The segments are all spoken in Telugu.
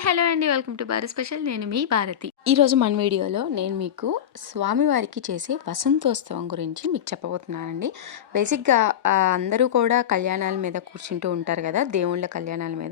హలో అండి. Welcome to party special. నేను మీ భారతి. ఈరోజు మన వీడియోలో నేను మీకు స్వామివారికి చేసే వసంతోత్సవం గురించి మీకు చెప్పబోతున్నానండి. బేసిక్గా అందరూ కూడా కళ్యాణాల మీద కూర్చుంటూ ఉంటారు కదా దేవుళ్ళ కళ్యాణాల మీద.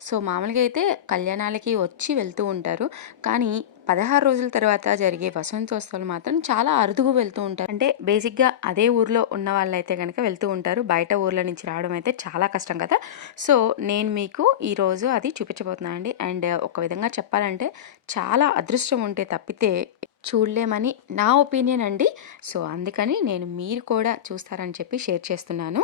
సో మామూలుగా అయితే కళ్యాణాలకి వచ్చి వెళ్తూ ఉంటారు. కానీ పదహారు రోజుల తర్వాత జరిగే వసంతోత్సవాలు మాత్రం చాలా అరుదుగా వెళ్తూ ఉంటారు. అంటే బేసిక్గా అదే ఊర్లో ఉన్న వాళ్ళైతే కనుక వెళ్తూ ఉంటారు. బయట ఊర్ల నుంచి రావడం అయితే చాలా కష్టం కదా. సో నేను మీకు ఈరోజు అది చూపించబోతున్నాను అండి. అండ్ ఒక విధంగా చెప్పాలంటే చాలా అదృష్టం ఉంటే తప్పితే చూడలేమని నా ఒపీనియన్ అండి. సో అందుకని నేను మీరు కూడా చూస్తారని చెప్పి షేర్ చేస్తున్నాను.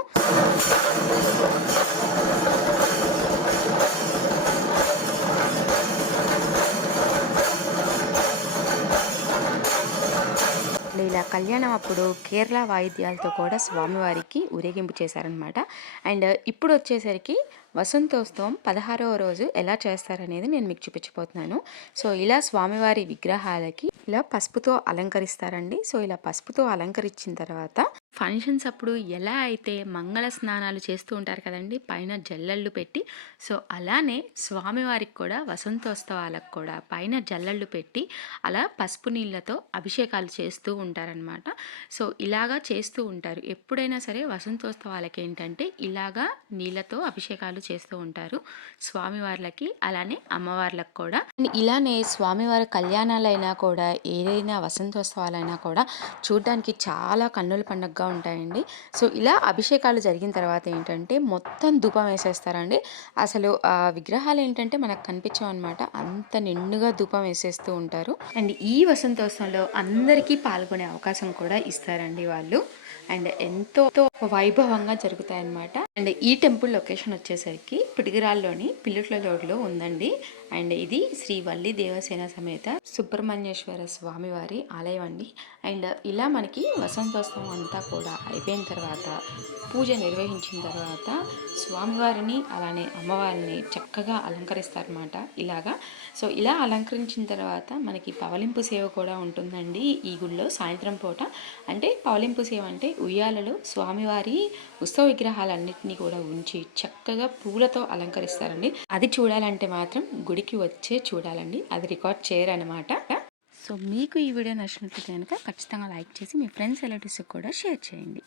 కళ్యాణం అప్పుడు కేరళ వాయిద్యాలతో కూడా స్వామివారికి ఊరేగింపు చేశారనమాట అండ్ ఇప్పుడు వచ్చేసరికి వసంతోత్సవం పదహారవ రోజు ఎలా చేస్తారనేది నేను మీకు చూపించబోతున్నాను. సో ఇలా స్వామివారి విగ్రహాలకి ఇలా పసుపుతో అలంకరిస్తారండి. సో ఇలా పసుపుతో అలంకరించిన తర్వాత ఫంక్షన్స్ అప్పుడు ఎలా అయితే మంగళ స్నానాలు చేస్తూ ఉంటారు కదండి పైన జల్లళ్ళు పెట్టి సో అలానే స్వామివారికి కూడా వసంతోత్సవాలకు కూడా పైన జల్లళ్ళు పెట్టి అలా పసుపు నీళ్ళతో అభిషేకాలు చేస్తూ ఉంటారనమాట సో ఇలాగా చేస్తూ ఉంటారు. ఎప్పుడైనా సరే వసంతోత్సవాలకి ఏంటంటే ఇలాగా నీళ్ళతో అభిషేకాలు చేస్తూ ఉంటారు స్వామివార్లకి అలానే అమ్మవార్లకు కూడా. ఇలానే స్వామివారి కళ్యాణాలైనా కూడా ఏదైనా వసంతోత్సవాలైనా కూడా చూడడానికి చాలా కన్నుల పండుగగా ఉంటాయండి. సో ఇలా అభిషేకాలు జరిగిన తర్వాత ఏంటంటే మొత్తం ధూపం వేసేస్తారండి. అసలు ఆ విగ్రహాలు ఏంటంటే మనకు కనిపించామన్నమాట అంత నిండుగా ధూపం వేసేస్తూ ఉంటారు. అండ్ ఈ వసంతోత్సవంలో అందరికీ పాల్గొనే అవకాశం కూడా ఇస్తారండి వాళ్ళు. అండ్ ఎంతో వైభవంగా జరుగుతాయి అన్నమాట అండ్ ఈ టెంపుల్ లొకేషన్ వచ్చేసరికి పిడిగిరాల్లోని పిల్లుట్ల రోడ్లో ఉందండి. అండ్ ఇది శ్రీ వల్లి దేవసేన సమేత సుబ్రహ్మణ్యేశ్వర స్వామివారి ఆలయం అండి. అండ్ ఇలా మనకి వసంతోత్సవం అంతా కూడా అయిపోయిన తర్వాత పూజ నిర్వహించిన తర్వాత స్వామివారిని అలానే అమ్మవారిని చక్కగా అలంకరిస్తారన్నమాట ఇలాగా. సో ఇలా అలంకరించిన తర్వాత మనకి పవలింపు సేవ కూడా ఉంటుందండి ఈ గుడిలో సాయంత్రం పూట. అంటే పవలింపు సేవ అంటే ఉయ్యాలలో స్వామివారి ఉత్సవ విగ్రహాలన్నింటినీ కూడా ఉంచి చక్కగా పూలతో అలంకరిస్తారండి. అది చూడాలంటే మాత్రం గుడికి వచ్చే చూడాలండి. అది రికార్డ్ చేయరనమాట సో మీకు ఈ వీడియో నచ్చినట్లయితే కనుక ఖచ్చితంగా లైక్ చేసి మీ ఫ్రెండ్స్ రిలేటివ్స్కి కూడా షేర్ చేయండి.